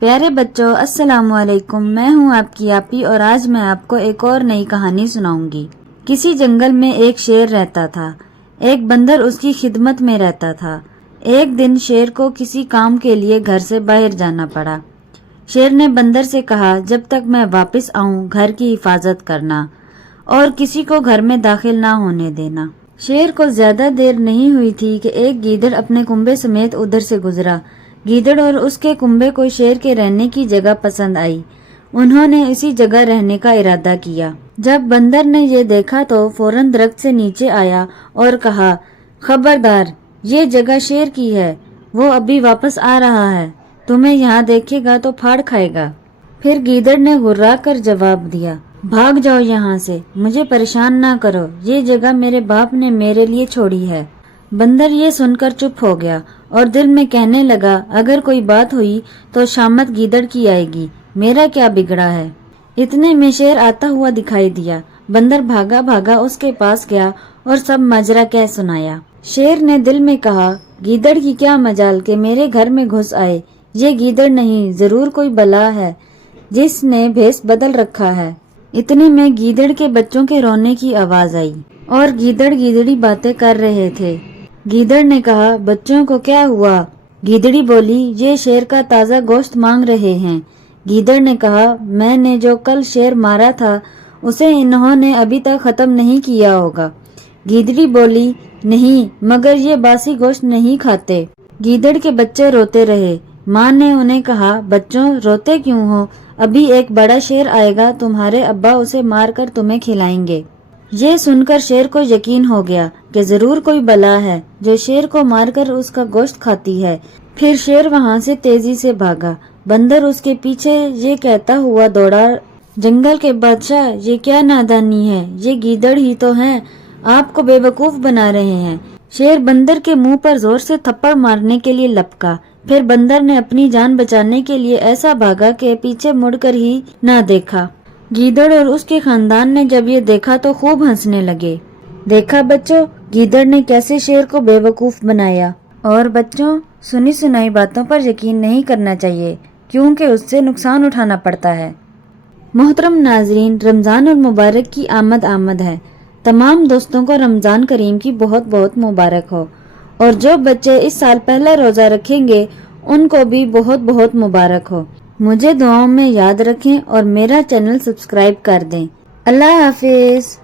پیارے بچوں السلام علیکم، میں ہوں آپ کی آپی اور آج میں آپ کو ایک اور نئی کہانی سناؤں گی۔ کسی جنگل میں ایک شیر رہتا تھا، ایک بندر اس کی خدمت میں رہتا تھا۔ ایک دن شیر کو کسی کام کے لیے گھر سے باہر جانا پڑا۔ شیر نے بندر سے کہا، جب تک میں واپس آؤں گھر کی حفاظت کرنا اور کسی کو گھر میں داخل نہ ہونے دینا۔ شیر کو زیادہ دیر نہیں ہوئی تھی کہ ایک گیدڑ اپنے کنبے سمیت ادھر سے گزرا۔ گیدڑ اور اس کے کنبے کو شیر کے رہنے کی جگہ پسند آئی۔ انہوں نے اسی جگہ رہنے کا ارادہ کیا۔ جب بندر نے یہ دیکھا تو فوراً درخت سے نیچے آیا اور کہا، خبردار، یہ جگہ شیر کی ہے، وہ ابھی واپس آ رہا ہے، تمہیں یہاں دیکھے گا تو پھاڑ کھائے گا۔ پھر گیدڑ نے گھرا کر جواب دیا، بھاگ جاؤ یہاں سے، مجھے پریشان نہ کرو، یہ جگہ میرے باپ نے میرے لیے چھوڑی ہے۔ بندر یہ سن کر چپ ہو گیا اور دل میں کہنے لگا، اگر کوئی بات ہوئی تو شامت گیدڑ کی آئے گی، میرا کیا بگڑا ہے۔ اتنے میں شیر آتا ہوا دکھائی دیا۔ بندر بھاگا بھاگا اس کے پاس گیا اور سب ماجرا کہہ سنایا۔ شیر نے دل میں کہا، گیدڑ کی کیا مجال کہ میرے گھر میں گھس آئے، یہ گیدڑ نہیں، ضرور کوئی بلا ہے جس نے بھیس بدل رکھا ہے۔ اتنے میں گیدڑ کے بچوں کے رونے کی آواز آئی اور گیدڑ گیدڑی باتیں کر رہے تھے۔ گیدڑ نے کہا، بچوں کو کیا ہوا؟ گیدڑی بولی، یہ شیر کا تازہ گوشت مانگ رہے ہیں۔ گیدڑ نے کہا، میں نے جو کل شیر مارا تھا اسے انہوں نے ابھی تک ختم نہیں کیا ہوگا۔ گیدڑی بولی، نہیں، مگر یہ باسی گوشت نہیں کھاتے۔ گیدڑ کے بچے روتے رہے۔ ماں نے انہیں کہا، بچوں روتے کیوں ہو؟ ابھی ایک بڑا شیر آئے گا، تمہارے ابا اسے مار کر تمہیں کھلائیں گے۔ یہ سن کر شیر کو یقین ہو گیا کہ ضرور کوئی بلا ہے جو شیر کو مار کر اس کا گوشت کھاتی ہے۔ پھر شیر وہاں سے تیزی سے بھاگا۔ بندر اس کے پیچھے یہ کہتا ہوا دوڑا، جنگل کے بادشاہ، یہ کیا نادانی ہے، یہ گیدڑ ہی تو ہیں، آپ کو بے وقوف بنا رہے ہیں۔ شیر بندر کے منہ پر زور سے تھپڑ مارنے کے لیے لپکا۔ پھر بندر نے اپنی جان بچانے کے لیے ایسا بھاگا کہ پیچھے مڑ کر ہی نہ دیکھا۔ گیدڑ اور اس کے خاندان نے جب یہ دیکھا تو خوب ہنسنے لگے۔ دیکھا بچوں، گیدڑ نے کیسے شیر کو بے وقوف بنایا۔ اور بچوں، سنی سنائی باتوں پر یقین نہیں کرنا چاہیے کیونکہ اس سے نقصان اٹھانا پڑتا ہے۔ محترم ناظرین، رمضان المبارک کی آمد ہے۔ تمام دوستوں کو رمضان کریم کی بہت بہت مبارک ہو، اور جو بچے اس سال پہلا روزہ رکھیں گے ان کو بھی بہت بہت مبارک ہو۔ مجھے دعاؤں میں یاد رکھیں اور میرا چینل سبسکرائب کر دیں۔ اللہ حافظ۔